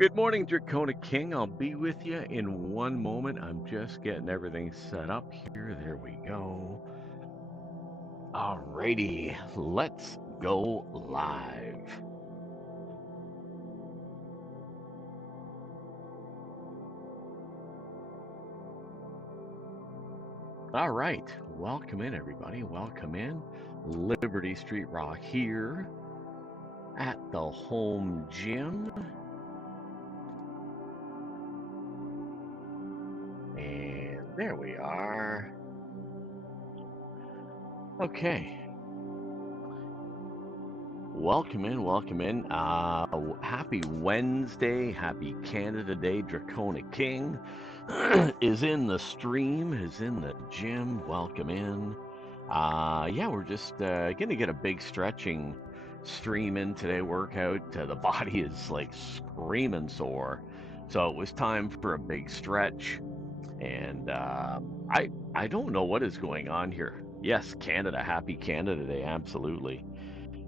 Good morning, Dracona King. I'll be with you in one moment. I'm just getting everything set up here. There we go. Alrighty, let's go live. All right, welcome in, everybody. Welcome in. Liberty Street Rock here at the home gym. And there we are. Okay. Welcome in, welcome in. Happy Wednesday, happy Canada Day. Dracona King is in the stream, is in the gym. Welcome in. Yeah, we're just gonna get a big stretching stream in today. Workout. The body is like screaming sore, so it was time for a big stretch. And I don't know what is going on here. Yes, Canada, happy Canada Day, absolutely.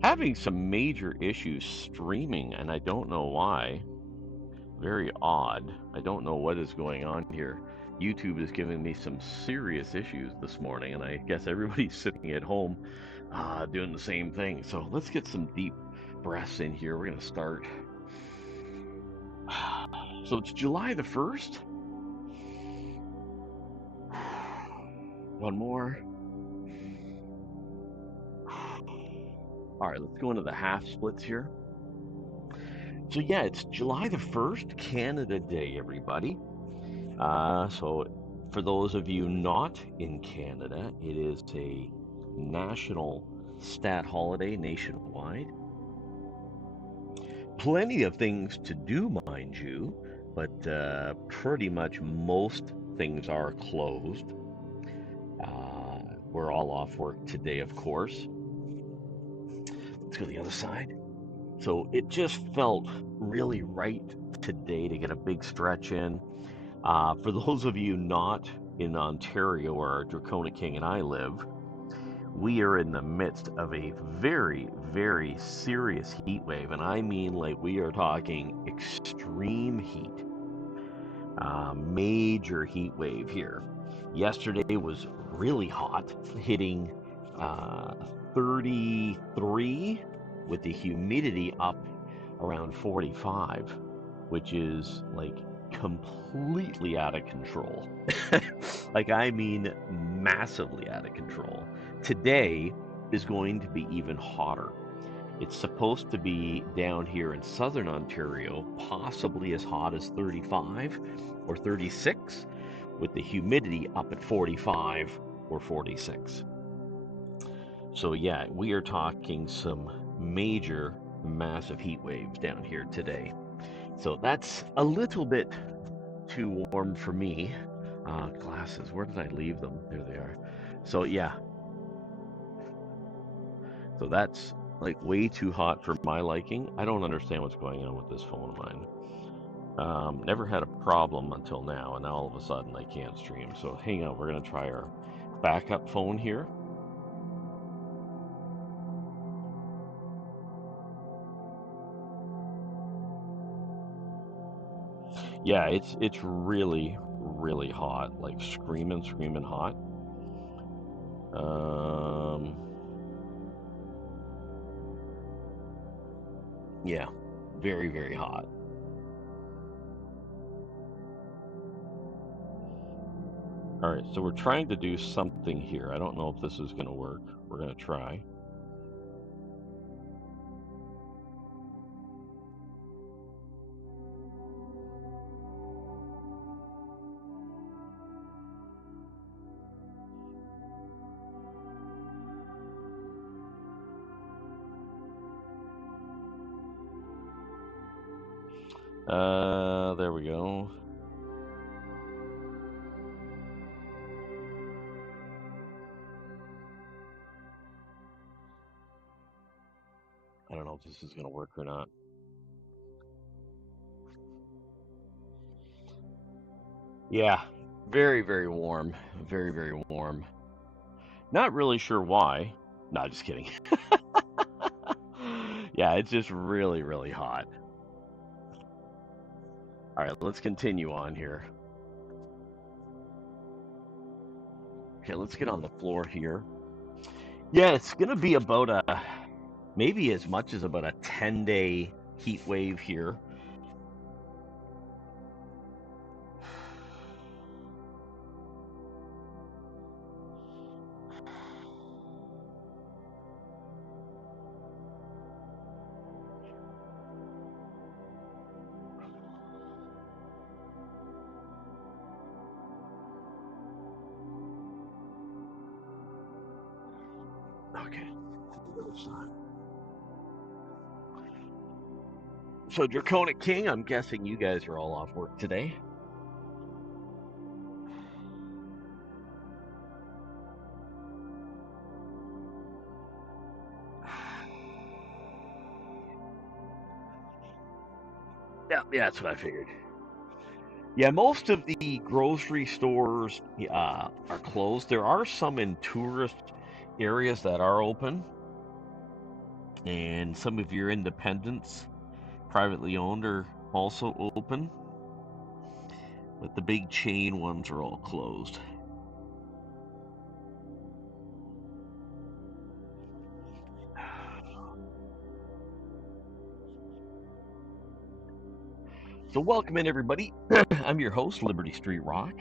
Having some major issues streaming, and I don't know why. Very odd. I don't know what is going on here. YouTube is giving me some serious issues this morning, and I guess everybody's sitting at home doing the same thing. So let's get some deep breaths in here. We're going to start. So it's July the 1st. One more. All right, let's go into the half splits here. So yeah, it's July the 1st, Canada Day, everybody. So for those of you not in Canada, it is a national stat holiday nationwide. Plenty of things to do, mind you, but pretty much most things are closed. We're all off work today, of course. Let's go to the other side. So it just felt really right today to get a big stretch in. For those of you not in Ontario where Dracona King and I live, we are in the midst of a very, very serious heat wave. And I mean, like, we are talking extreme heat, major heat wave here. Yesterday was really hot, hitting 33 with the humidity up around 45, which is like completely out of control. Like, I mean, massively out of control. Today is going to be even hotter. It's supposed to be down here in southern Ontario, possibly as hot as 35 or 36, with the humidity up at 45 or 46. So yeah, we are talking some major, massive heat waves down here today. So that's a little bit too warm for me. Glasses, where did I leave them? There they are. So yeah, so that's like way too hot for my liking. I don't understand what's going on with this phone of mine. Never had a problem until now, and now all of a sudden I can't stream. So hang on, we're gonna try our backup phone here. Yeah, it's really, really hot, like screaming hot. Yeah, very, very hot. All right, so we're trying to do something here. I don't know if this is going to work. We're going to try. There we go. I don't know if this is going to work or not. Yeah, very, very warm. Very, very warm. Not really sure why. No, just kidding. Yeah, it's just really, really hot. All right, let's continue on here. Okay, let's get on the floor here. Yeah, it's going to be about maybe as much as about a 10-day heat wave here. Okay. So, Draconic King, I'm guessing you guys are all off work today. Yeah, that's what I figured. Yeah, most of the grocery stores are closed. There are some in tourist areas that are open, and some of your independents, privately owned, are also open, but the big chain ones are all closed. So, welcome in, everybody. I'm your host, Liberty Street Rock.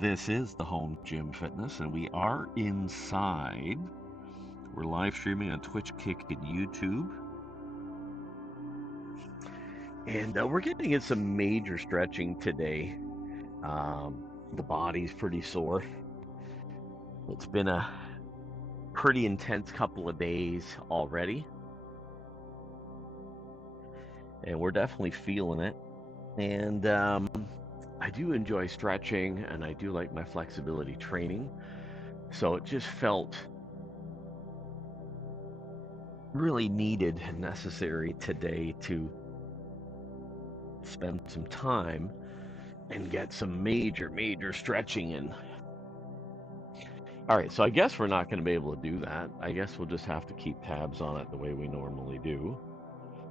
This is the Home Gym Fitness, and we are inside. We're live streaming on Twitch, Kick, and YouTube. And we're getting in some major stretching today. The body's pretty sore. It's been a pretty intense couple of days already. And we're definitely feeling it. And I do enjoy stretching, and I do like my flexibility training. So it just felt really needed and necessary today to spend some time and get some major stretching in. All right, so I guess we're not going to be able to do that. I guess we'll just have to keep tabs on it the way we normally do.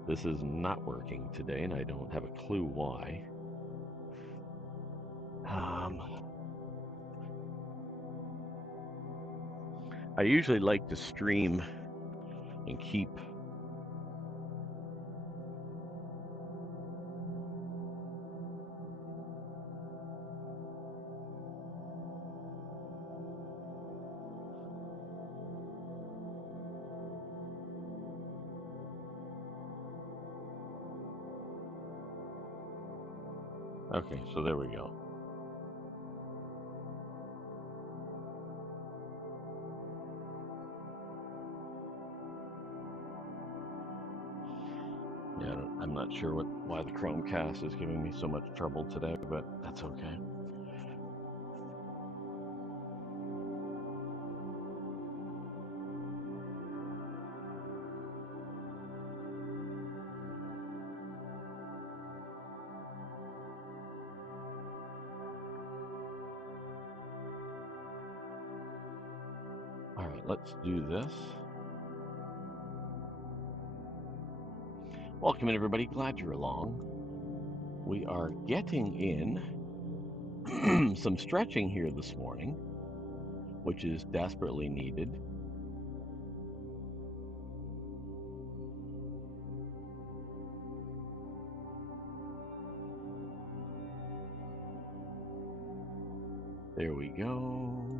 This is not working today, and I don't have a clue why. I usually like to stream and keep Okay, so there we go. Yeah, I'm not sure why the Chromecast is giving me so much trouble today, but that's okay. All right, let's do this. Welcome in, everybody. Glad you're along. We are getting in some stretching here this morning, which is desperately needed. There we go.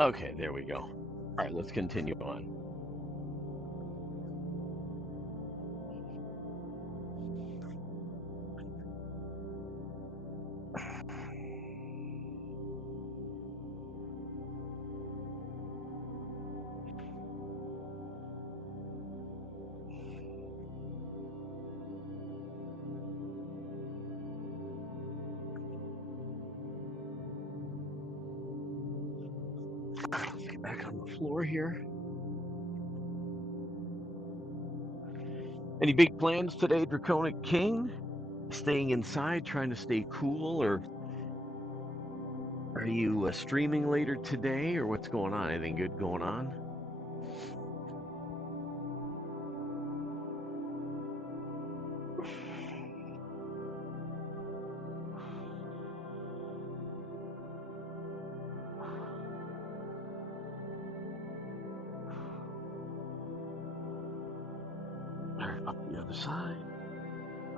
Okay, there we go. All right, let's continue on. Let's get back on the floor here. Any big plans today, Draconic King? staying inside, trying to stay cool, or are you streaming later today, or what's going on? Anything good going on? All right, up the other side,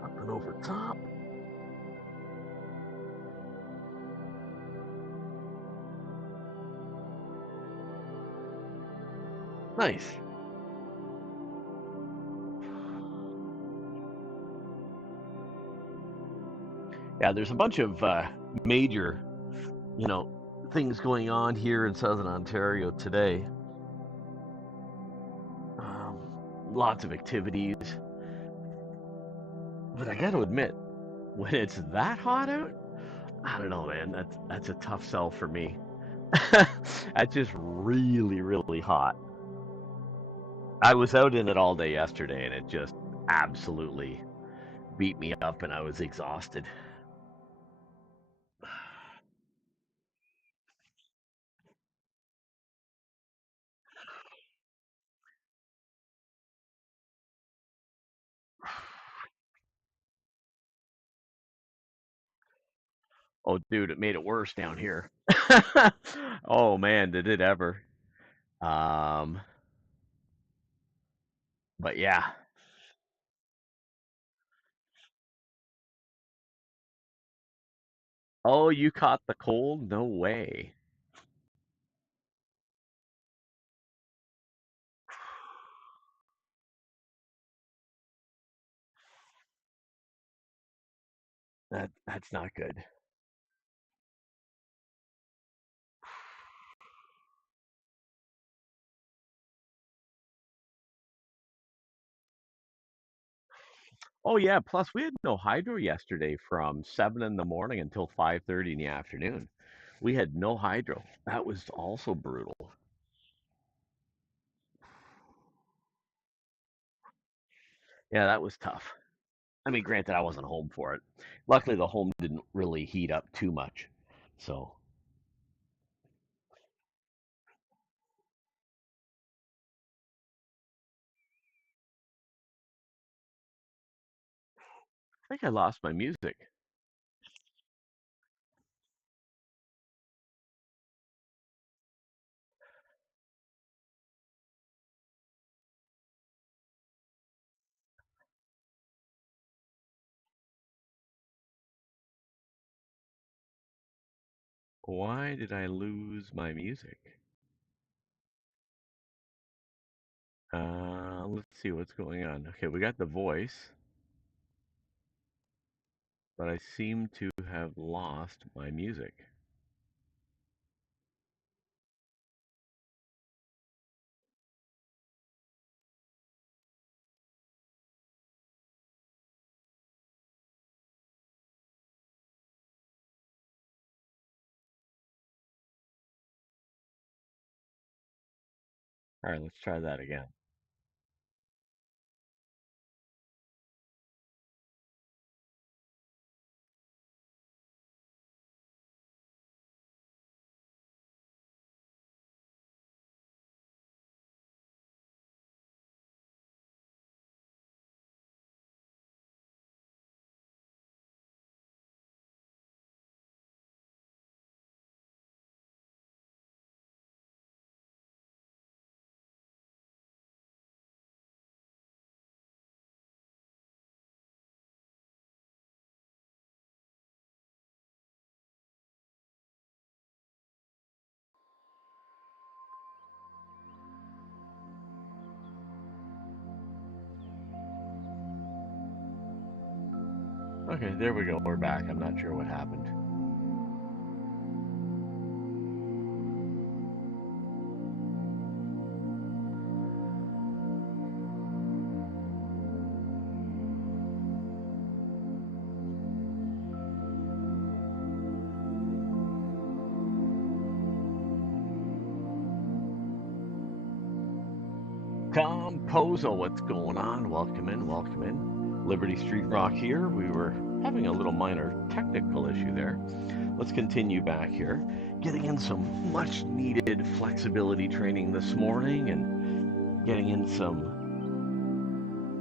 up and over top. Nice. Yeah, there's a bunch of major, you know, things going on here in Southern Ontario today. Um, Lots of activities, but I got to admit, when it's that hot out, I don't know, man. That's a tough sell for me. That's just really, really hot. I was out in it all day yesterday, and it just absolutely beat me up, and I was exhausted. Oh, dude, it made it worse down here. Oh man, did it ever? Um, but yeah. Oh, you caught the cold? No way. That's not good. Oh yeah, plus we had no hydro yesterday from 7 in the morning until 5:30 in the afternoon. We had no hydro. That was also brutal. Yeah, that was tough. I mean, granted, I wasn't home for it. Luckily, the home didn't really heat up too much. So I think I lost my music. Why did I lose my music? Let's see what's going on. Okay, we got the voice, but I seem to have lost my music. All right, let's try that again. Okay, there we go. We're back. I'm not sure what happened. Tom Pozo, what's going on? Welcome in, welcome in. Liberty Street Rock here. We were having a little minor technical issue there. Let's continue back here. Getting in some much needed flexibility training this morning and getting in some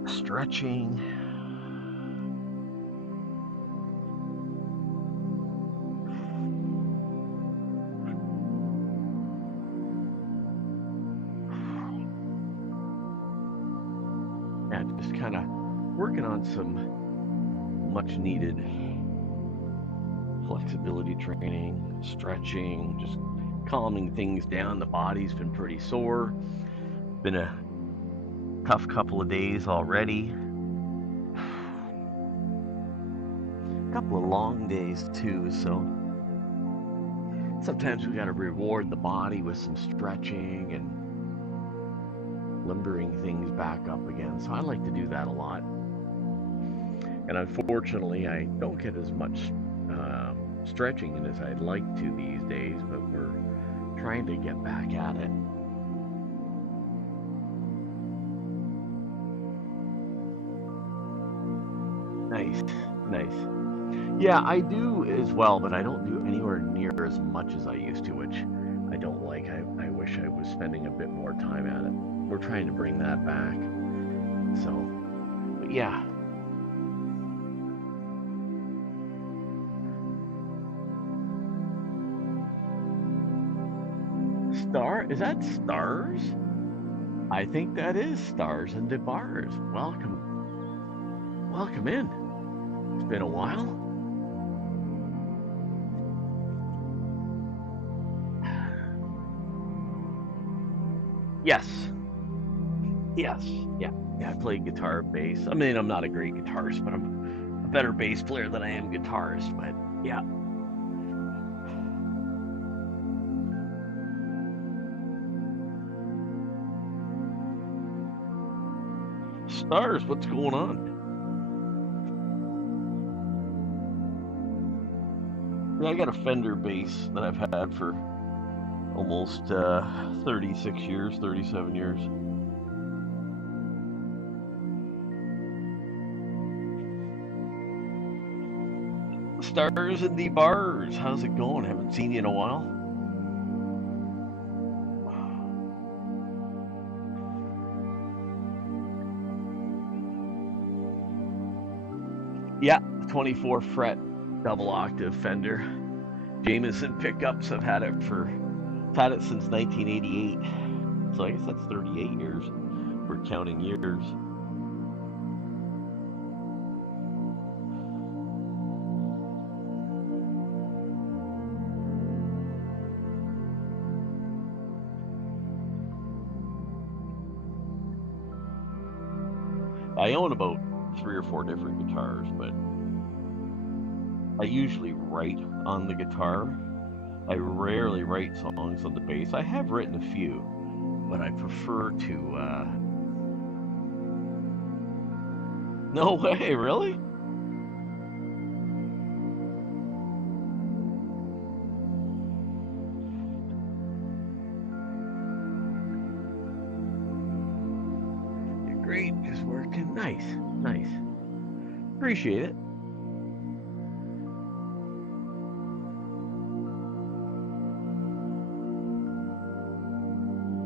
stretching. Yeah, just kind of working on some much needed flexibility training, stretching, just calming things down. The body's been pretty sore. Been a tough couple of days already. A couple of long days too, so sometimes we got to reward the body with some stretching and limbering things back up again. So I like to do that a lot. And unfortunately, I don't get as much stretching in as I'd like to these days, but we're trying to get back at it. Nice, nice. Yeah, I do as well, but I don't do anywhere near as much as I used to, which I don't like. I wish I was spending a bit more time at it. We're trying to bring that back. So, but yeah. Is that stars? I think that is stars and the bars. Welcome in. It's been a while. Yes. Yeah. I play guitar, bass. I mean, I'm not a great guitarist, but I'm a better bass player than I am guitarist. But yeah. Stars, what's going on? Yeah, I got a Fender bass that I've had for almost 36 years, 37 years. Stars and the bars, how's it going? Haven't seen you in a while. Yeah, 24 fret double octave Fender. Jameson pickups. I've had it since 1988. So I guess that's 38 years. We're counting years. I own about 3 or 4 different guitars, but I usually write on the guitar. I rarely write songs on the bass. I have written a few, but I prefer to. No way, really? You're great, just working. Nice. Appreciate it.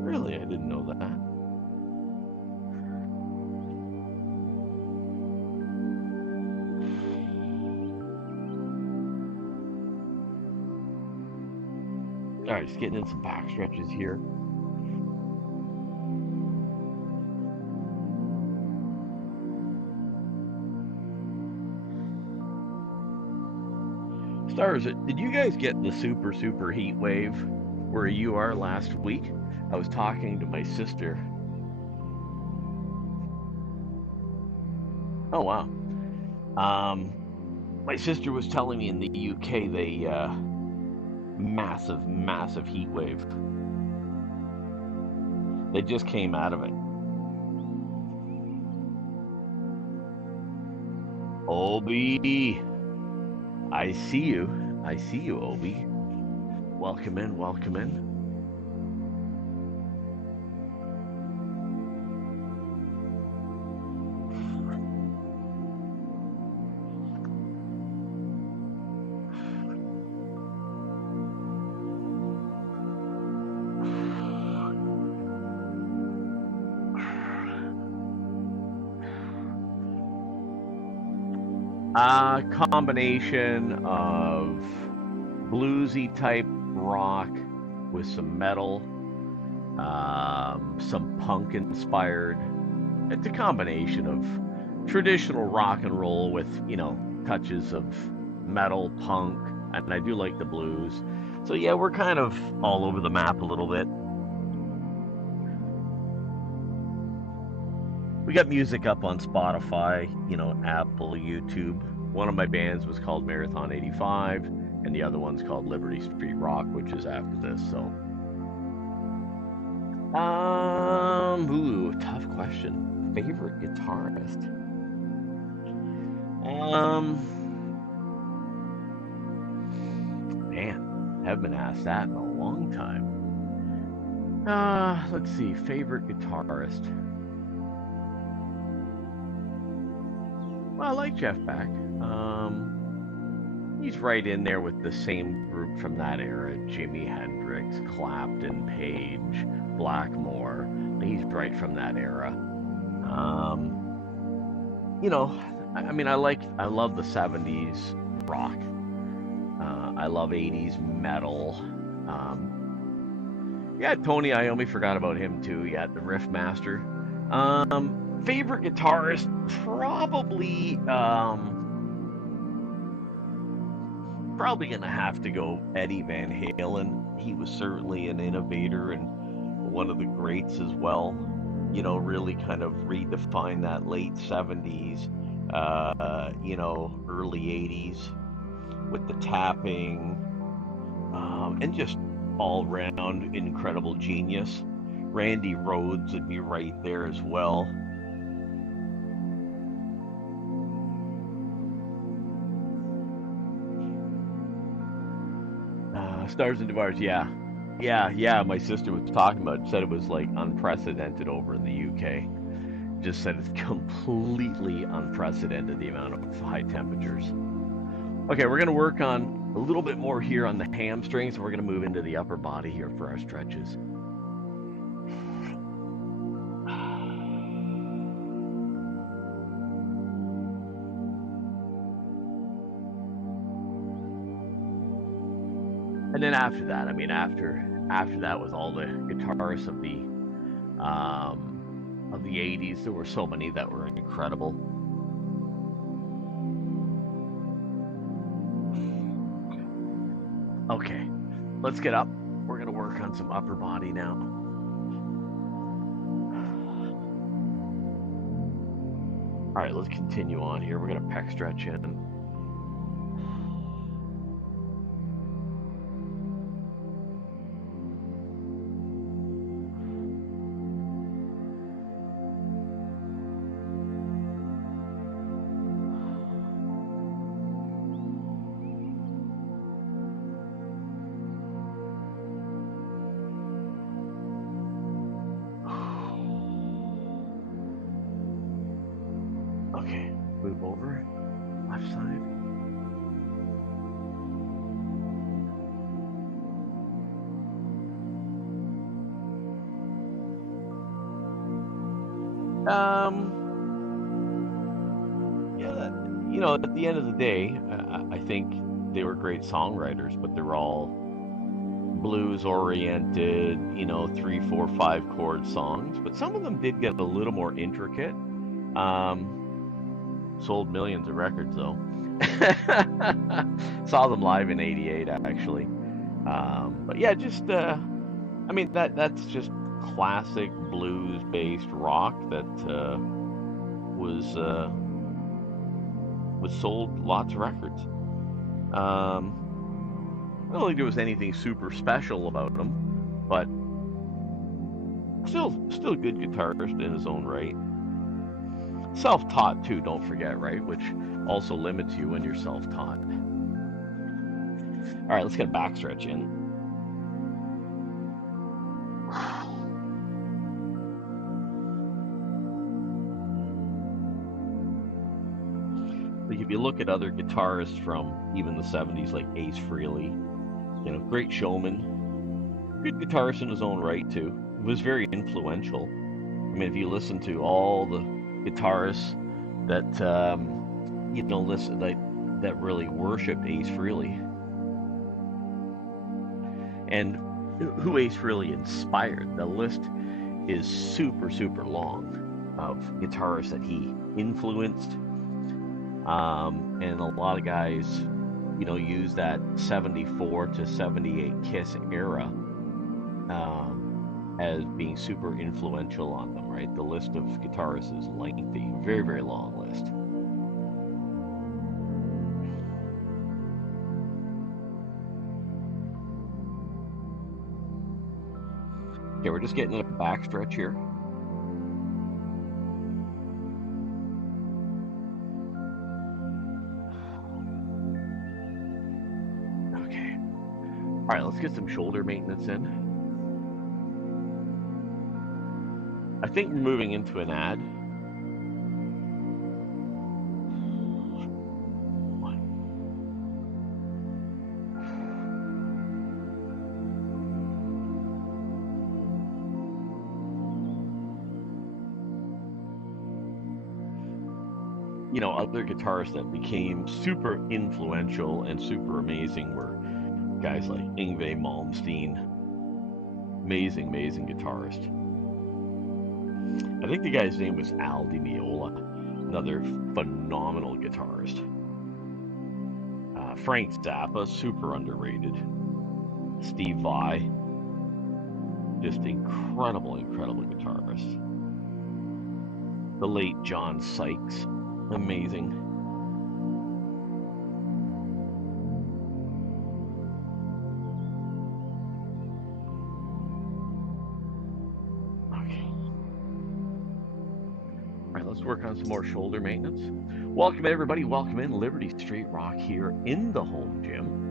Really, I didn't know that. All right, just getting in some back stretches here. Stars, did you guys get the super heat wave where you are last week? I was talking to my sister. Oh, wow. My sister was telling me in the UK they massive heat wave. They just came out of it. Obi, I see you, Obi. Welcome in. Combination of bluesy type rock with some metal, some punk inspired. It's a combination of traditional rock and roll with, touches of metal, punk, and I do like the blues. So yeah, we're kind of all over the map a little bit. We got music up on Spotify, Apple, YouTube. One of my bands was called Marathon 85, and the other one's called Liberty Street Rock, which is after this. So, tough question. Favorite guitarist? Man, haven't been asked that in a long time. Let's see, favorite guitarist. Well, I like Jeff Beck. He's right in there with the same group from that era: Jimi Hendrix, Clapton, Page, Blackmore. He's right from that era. I love the 70s rock. I love 80s metal. Tony Iommi, forgot about him too. Yeah, the riff master. Favorite guitarist, probably gonna have to go Eddie Van Halen. He was certainly an innovator and one of the greats as well. Really kind of redefined that late 70s, early 80s with the tapping, and just all-round incredible genius. Randy Rhoads would be right there as well. Stars and Bars, yeah. My sister was talking about it, said it was like unprecedented over in the UK. Just said it's completely unprecedented, the amount of high temperatures. Okay, we're going to work on a little bit more here on the hamstrings, and we're going to move into the upper body here for our stretches. And then after that, after that was all the guitarists of the 80s. There were so many that were incredible. Okay, let's get up. We're gonna work on some upper body now. All right, let's continue on here. We're gonna pec stretch in. Move over, left side. At the end of the day, I think they were great songwriters, but they're all blues oriented, 3, 4, 5 chord songs. But some of them did get a little more intricate. Sold millions of records though. Saw them live in '88 actually. But yeah, just that's just classic blues based rock that was sold lots of records. I don't think there was anything super special about them, but still a good guitarist in his own right. Self-taught too, don't forget, right? Which also limits you when you're self-taught. All right, let's get a back stretch in. Like if you look at other guitarists from even the 70s, like Ace Frehley, great showman, good guitarist in his own right too. Was very influential. If you listen to all the guitarists that list that really worshipped Ace Frehley, and who Ace Frehley inspired. The list is super, super long of guitarists that he influenced, and a lot of guys, use that 74 to 78 Kiss era as being super influential on them, right? The list of guitarists is lengthy, very, very long list. Okay, we're just getting a back stretch here. Okay. All right, let's get some shoulder maintenance in. I think we're moving into an ad. Other guitarists that became super influential and super amazing were guys like Yngwie Malmsteen. Amazing, amazing guitarist. I think the guy's name was Al Di Meola, another phenomenal guitarist. Frank Zappa, super underrated. Steve Vai, just incredible, incredible guitarist. The late John Sykes, amazing. Okay. All right, let's work on some more shoulder maintenance. Welcome everybody, welcome in Liberty Straight Rock here in the home gym.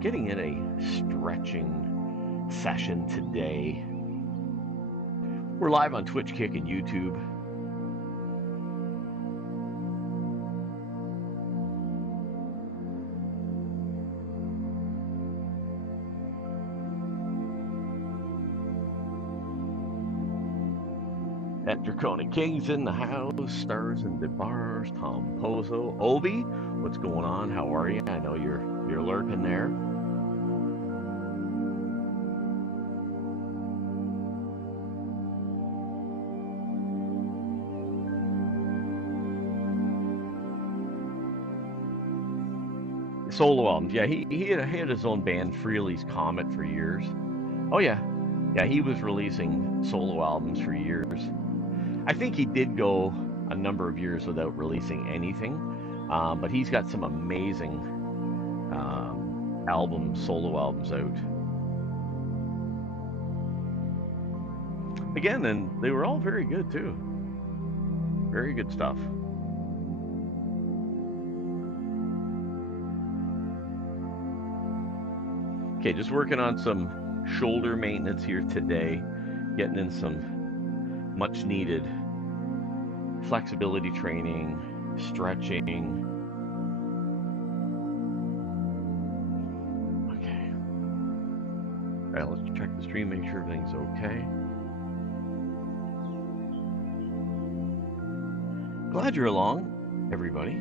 Getting in a stretching session today. We're live on Twitch, Kick, and YouTube. That Draconic King's in the house, Stars and the Bars, Tom Pozo, Obi, what's going on? How are you? I know you're lurking there. Solo albums, yeah, he had his own band, Frehley's Comet, for years. Oh yeah, he was releasing solo albums for years. I think he did go a number of years without releasing anything, but he's got some amazing solo albums out. Again, and they were all very good too. Very good stuff. Okay, just working on some shoulder maintenance here today, getting in some much needed flexibility training, stretching. Okay. All right, let's check the stream, make sure everything's okay. Glad you're along, everybody.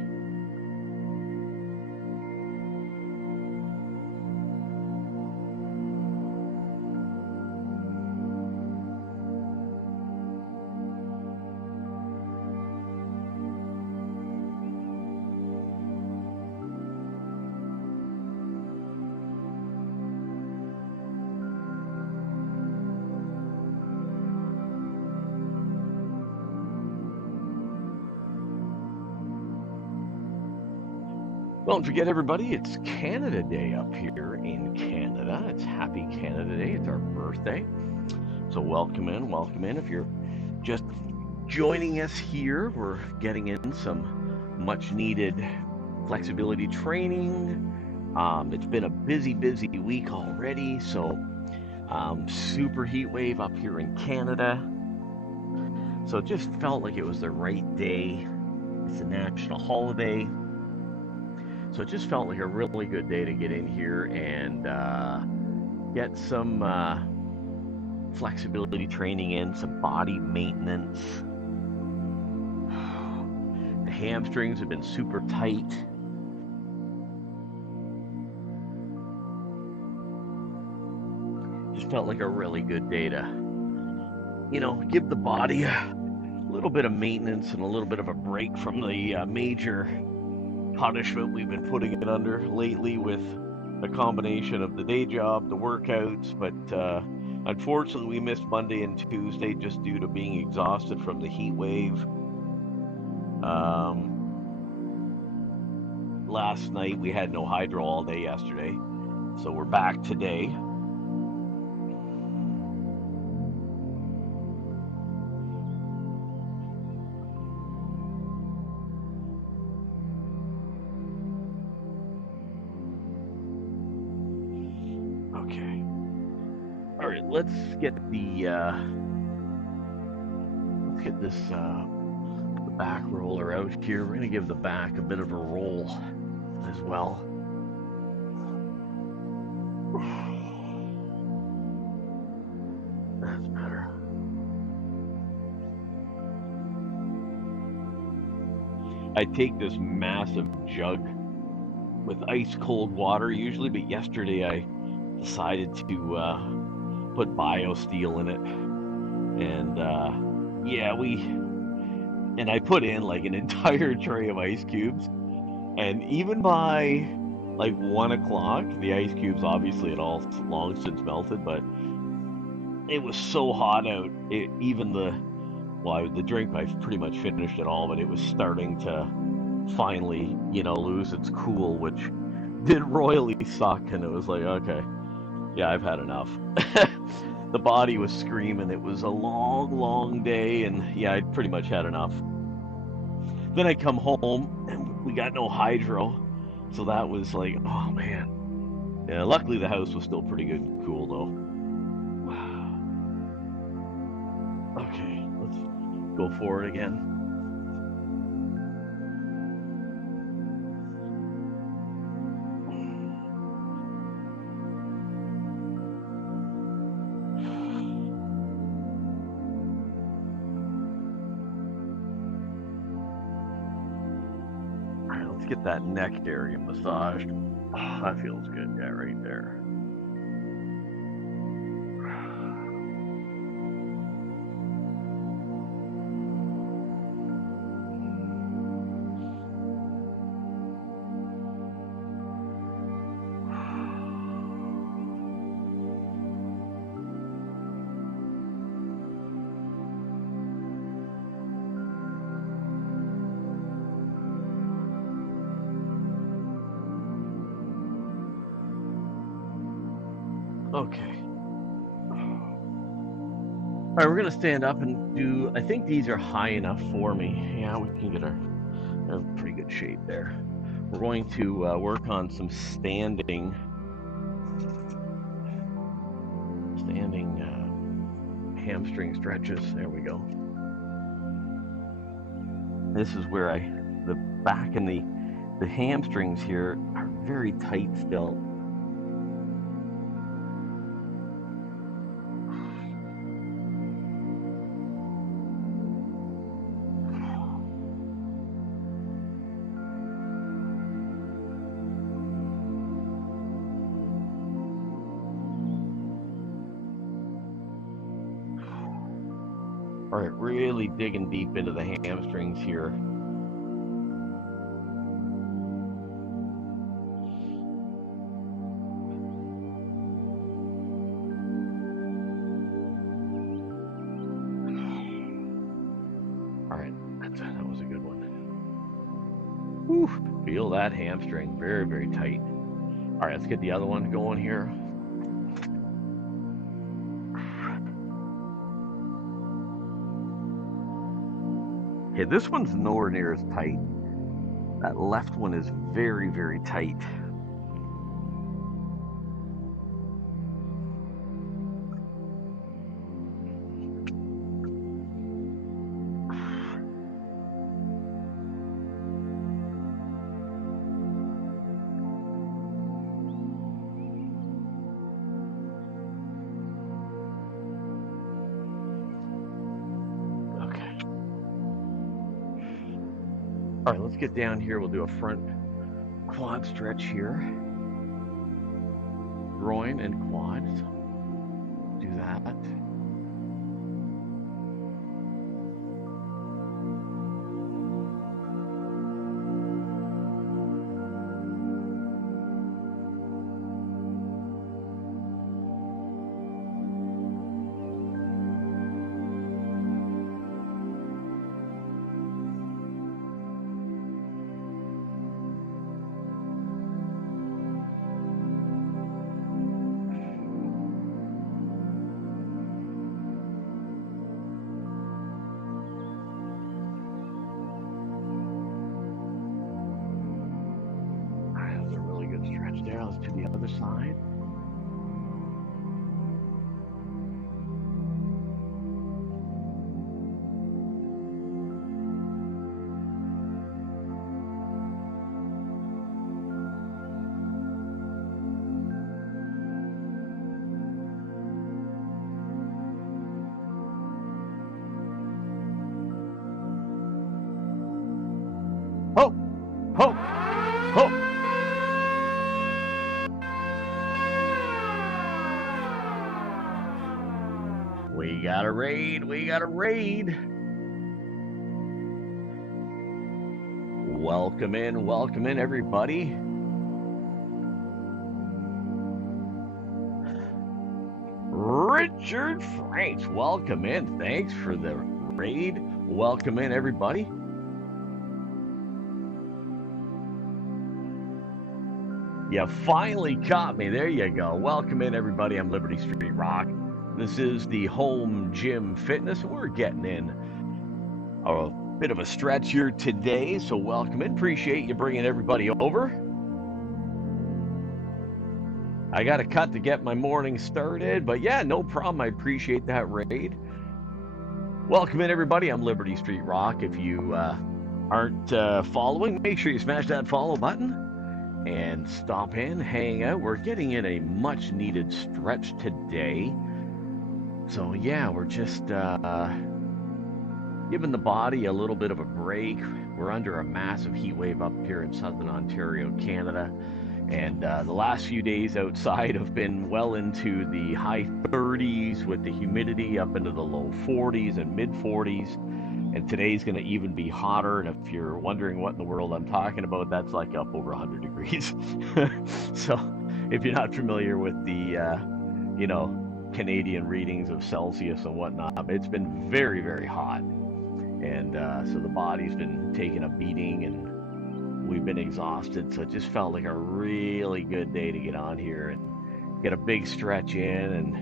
Don't forget, everybody, it's Canada Day up here in Canada. It's Happy Canada Day. It's our birthday. So welcome in. If you're just joining us here, we're getting in some much needed flexibility training. It's been a busy week already. So super heat wave up here in Canada. So it just felt like it was the right day. It's a national holiday. So it just felt like a really good day to get in here and get some flexibility training in, some body maintenance. The hamstrings have been super tight. Just felt like a really good day to, give the body a little bit of maintenance and a little bit of a break from the major punishment we've been putting it under lately with a combination of the day job, the workouts, but unfortunately we missed Monday and Tuesday just due to being exhausted from the heat wave. Last night we had no hydro all day yesterday, so we're back today. Okay. All right, let's get this the back roller out here. We're gonna give the back a bit of a roll as well. That's better. I take this massive jug with ice cold water usually, but yesterday I decided to put BioSteel in it, and I put in like an entire tray of ice cubes, and even by like 1 o'clock, the ice cubes obviously had all long since melted, but it was so hot out. The drink, I pretty much finished it all, but it was starting to finally, lose its cool, which did royally suck. And it was like, okay, yeah, I've had enough. The body was screaming. It was a long, long day, and yeah, I'd pretty much had enough. Then I come home, and we got no hydro, so that was like, oh man. Yeah, luckily the house was still pretty good and cool though. Okay, let's go forward again. All right, let's get that neck area massaged. Oh, that feels good, yeah, right there. Okay. All right, we're gonna stand up and do, I think these are high enough for me. Yeah, we can get our pretty good shape there. We're going to work on some standing hamstring stretches. There we go. This is where the back and the hamstrings here are very tight still. All right, really digging deep into the hamstrings here. All right, that was a good one. Whew, feel that hamstring, very, very tight. All right, let's get the other one going here. Okay, this one's nowhere near as tight. That left one is very, very tight. All All right, let's get down here. We'll do a front quad stretch here. Groin and quads. Do that. To the other side. Ho! Ho! Ho! We got a raid. We got a raid. Welcome in, everybody. Richard Franks, welcome in. Thanks for the raid. Welcome in, everybody. You finally caught me. There you go. Welcome in, everybody. I'm Liberty Street Rock. This is the home gym fitness. We're getting in a bit of a stretch here today, so welcome in. Appreciate you bringing everybody over. I got a cut to get my morning started, but yeah, no problem. I appreciate that raid. Welcome in, everybody. I'm Liberty Street Rock. If you aren't following, make sure you smash that follow button and stop in, hang out. We're getting in a much needed stretch today. So yeah, we're just giving the body a little bit of a break. We're under a massive heat wave up here in Southern Ontario, Canada. And the last few days outside have been well into the high 30s with the humidity up into the low 40s and mid 40s. And today's going to even be hotter. And if you're wondering what in the world I'm talking about, that's like up over 100 degrees. So if you're not familiar with the, Canadian readings of Celsius and whatnot, it's been very, very hot. And so the body's been taking a beating and we've been exhausted. So it just felt like a really good day to get on here and get a big stretch in. And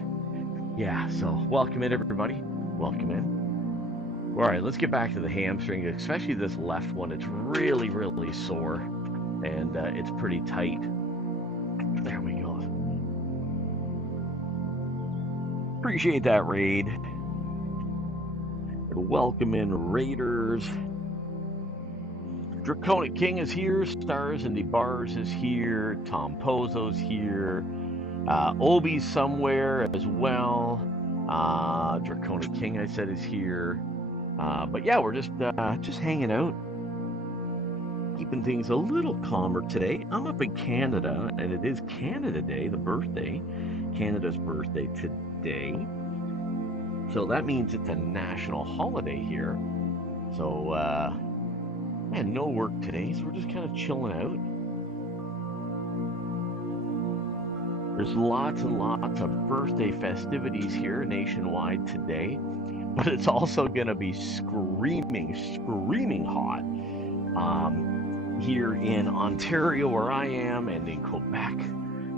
yeah, so welcome in, everybody. Welcome in. All right, let's get back to the hamstring, especially this left one. It's really, really sore and it's pretty tight. There we go. Appreciate that raid. Welcome in, Raiders. Draconic King is here. Stars and the Bars is here. Tom Pozo's here. Obi's somewhere as well. Draconic King, I said, is here. But yeah, we're just hanging out, keeping things a little calmer today. I'm up in Canada, and it is Canada Day, the birthday. Canada's birthday today. So that means it's a national holiday here. So, man, no work today, so we're just kind of chilling out. There's lots and lots of birthday festivities here nationwide today, but it's also going to be screaming hot here in Ontario, where I am, and in Quebec.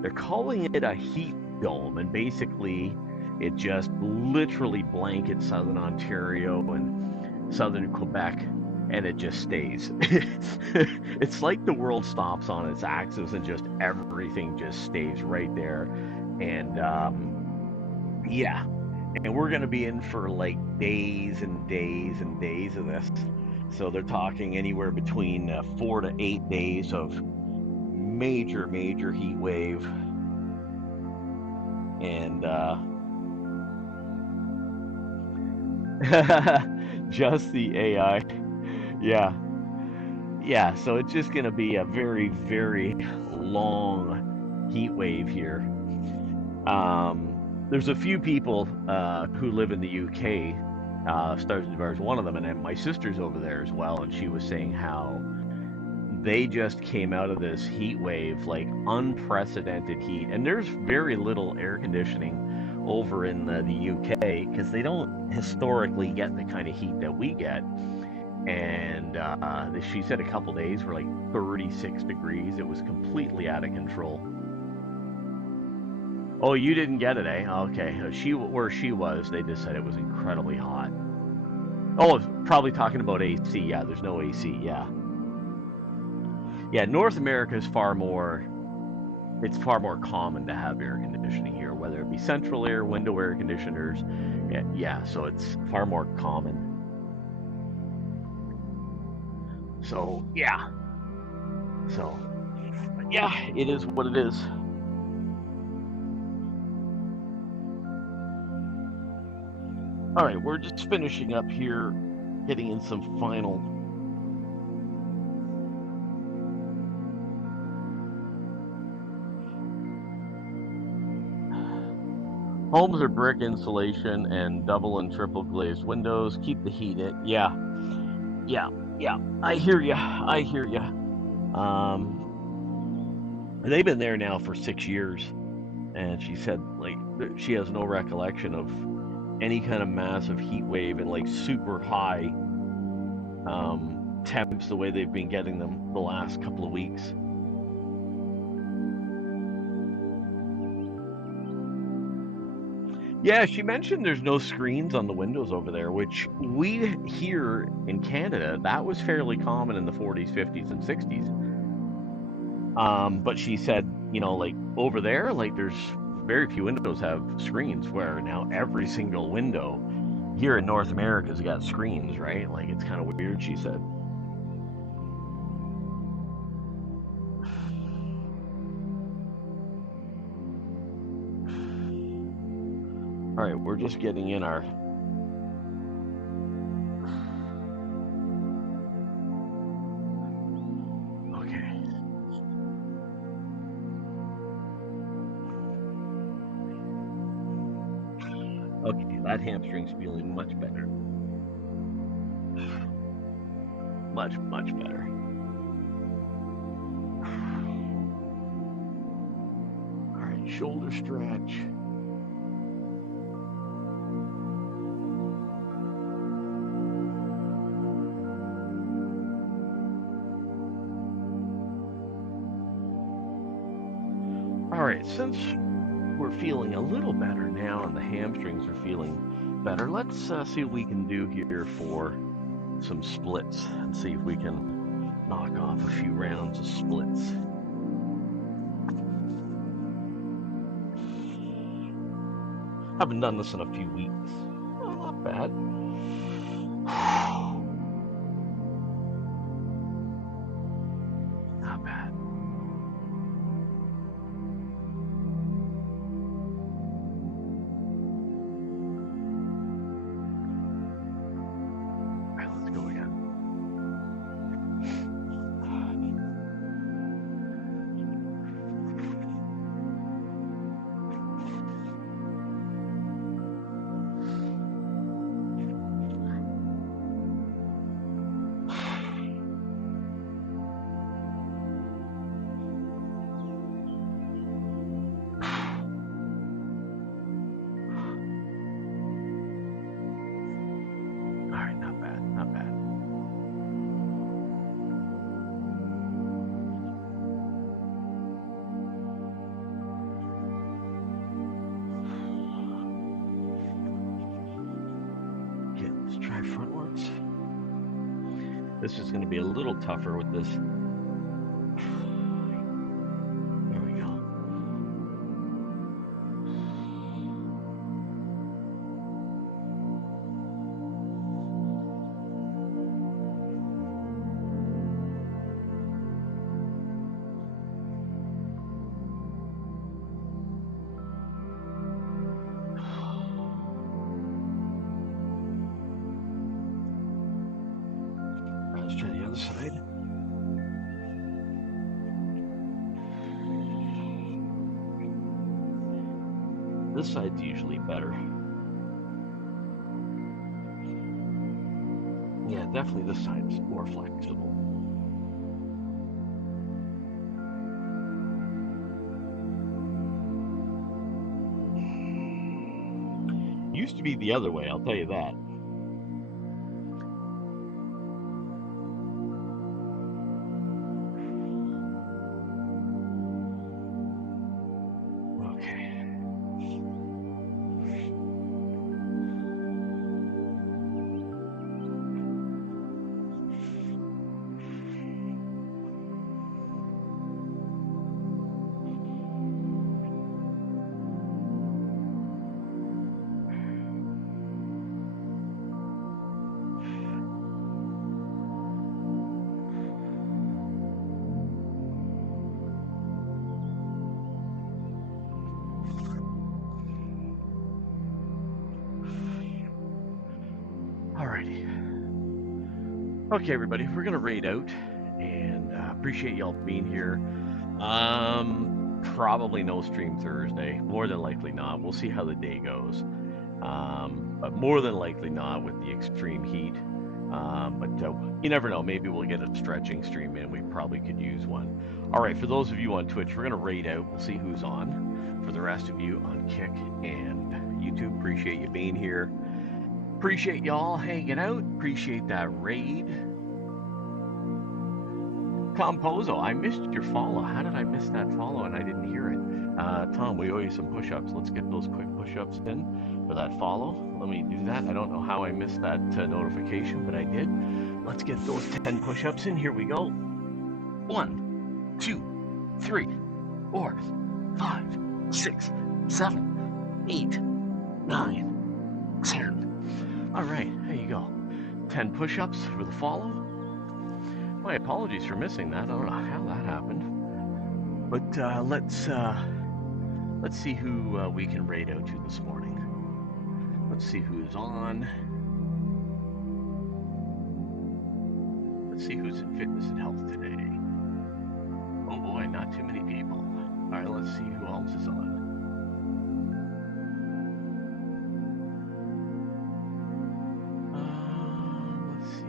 They're calling it a heat dome, and basically it just literally blankets Southern Ontario and Southern Quebec, and it just stays. It's like the world stops on its axis and just everything just stays right there. And yeah, and we're going to be in for like days and days and days of this. So they're talking anywhere between 4 to 8 days of major heat wave. And just the AI. Yeah. Yeah, so it's just going to be a very, very long heat wave here. There's a few people who live in the UK, Stars and Bars, one of them, and then my sister's over there as well, and she was saying how they just came out of this heat wave, like unprecedented heat, and there's very little air conditioning over in the UK because they don't historically get the kind of heat that we get. And she said a couple days were like 36 degrees. It was completely out of control. Oh, you didn't get it, eh? Okay. Where she was, they just said it was incredibly hot. Oh, probably talking about AC. Yeah, there's no AC. Yeah. Yeah, North America is it's far more common to have air conditioning here, whether it be central air, window air conditioners. Yeah, so it's far more common. So, yeah. So, yeah, it is what it is. All right, we're just finishing up here, getting in some final. Homes are brick insulation and double and triple glazed windows. Keep the heat in. Yeah, yeah, yeah. I hear you. I hear you. They've been there now for 6 years, and she said like she has no recollection of any kind of massive heat wave and like super high temps the way they've been getting them the last couple of weeks. Yeah, she mentioned there's no screens on the windows over there, which we here in Canada, that was fairly common in the 40s, 50s, and 60s. But she said, like over there, like there's very few windows have screens, where now every single window here in North America's got screens, right? Like it's kind of weird, she said. All right, we're just getting in our. Okay. Okay, that hamstring's feeling much better. Much, much better. All right, shoulder stretch. All right, since we're feeling a little better now and the hamstrings are feeling better, let's see what we can do here for some splits and see if we can knock off a few rounds of splits. Haven't done this in a few weeks. Oh, not bad. Not bad. All right, let's go again. All right, not bad, not bad. Okay, let's try frontwards. This is going to be a little tougher with this. There we go. Let's try the other side. This side's usually better. Yeah, definitely this side's more flexible. Used to be the other way, I'll tell you that. Okay. Alrighty. Okay, everybody, we're gonna raid out, and appreciate y'all being here. Probably no stream Thursday. More than likely not. We'll see how the day goes. But more than likely not with the extreme heat. But you never know. Maybe we'll get a stretching stream in. We probably could use one. All right, for those of you on Twitch, we're gonna raid out. We'll see who's on. For the rest of you on Kick and YouTube, appreciate you being here. Appreciate y'all hanging out. Appreciate that raid. Composo, I missed your follow. How did I miss that follow and I didn't hear it? Tom, we owe you some push-ups. Let's get those quick push-ups in for that follow. Let me do that. I don't know how I missed that notification, but I did. Let's get those 10 push-ups in. Here we go. 1, 2, 3, 4, 5, 6, 7, 8, 9, 10. All right, there you go. 10 push-ups for the follow. My apologies for missing that. I don't know how that happened. But let's see who we can raid out to this morning. Let's see who's on. Let's see who's in fitness and health today. Oh boy, not too many people. All right, let's see who else is on. Let's see.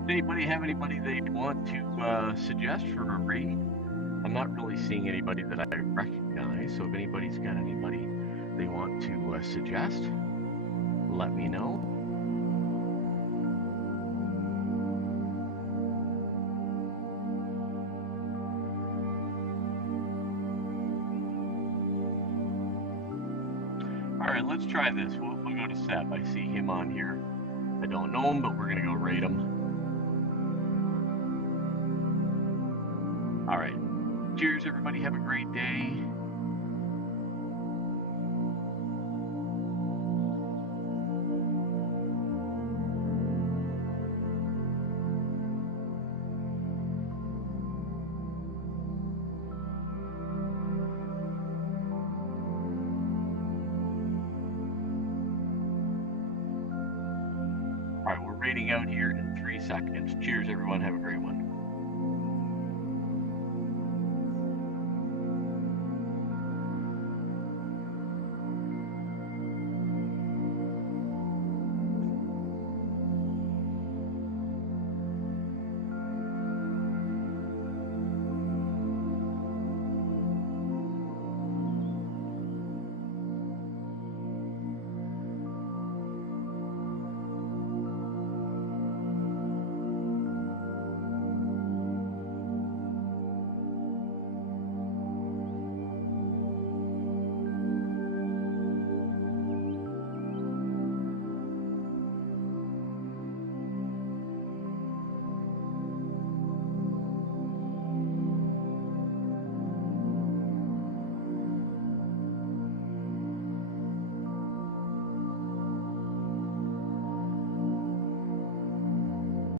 Does anybody have anybody they want to suggest for a raid? I'm not really seeing anybody that I recognize, so if anybody's got anybody they want to suggest, let me know. All right, let's try this. We'll go to Seb. I see him on here. I don't know him, but we're gonna go raid him. All right. Cheers, everybody. Have a great day. All right, we're raiding out here in 3 seconds. Cheers, everyone. Have a great one.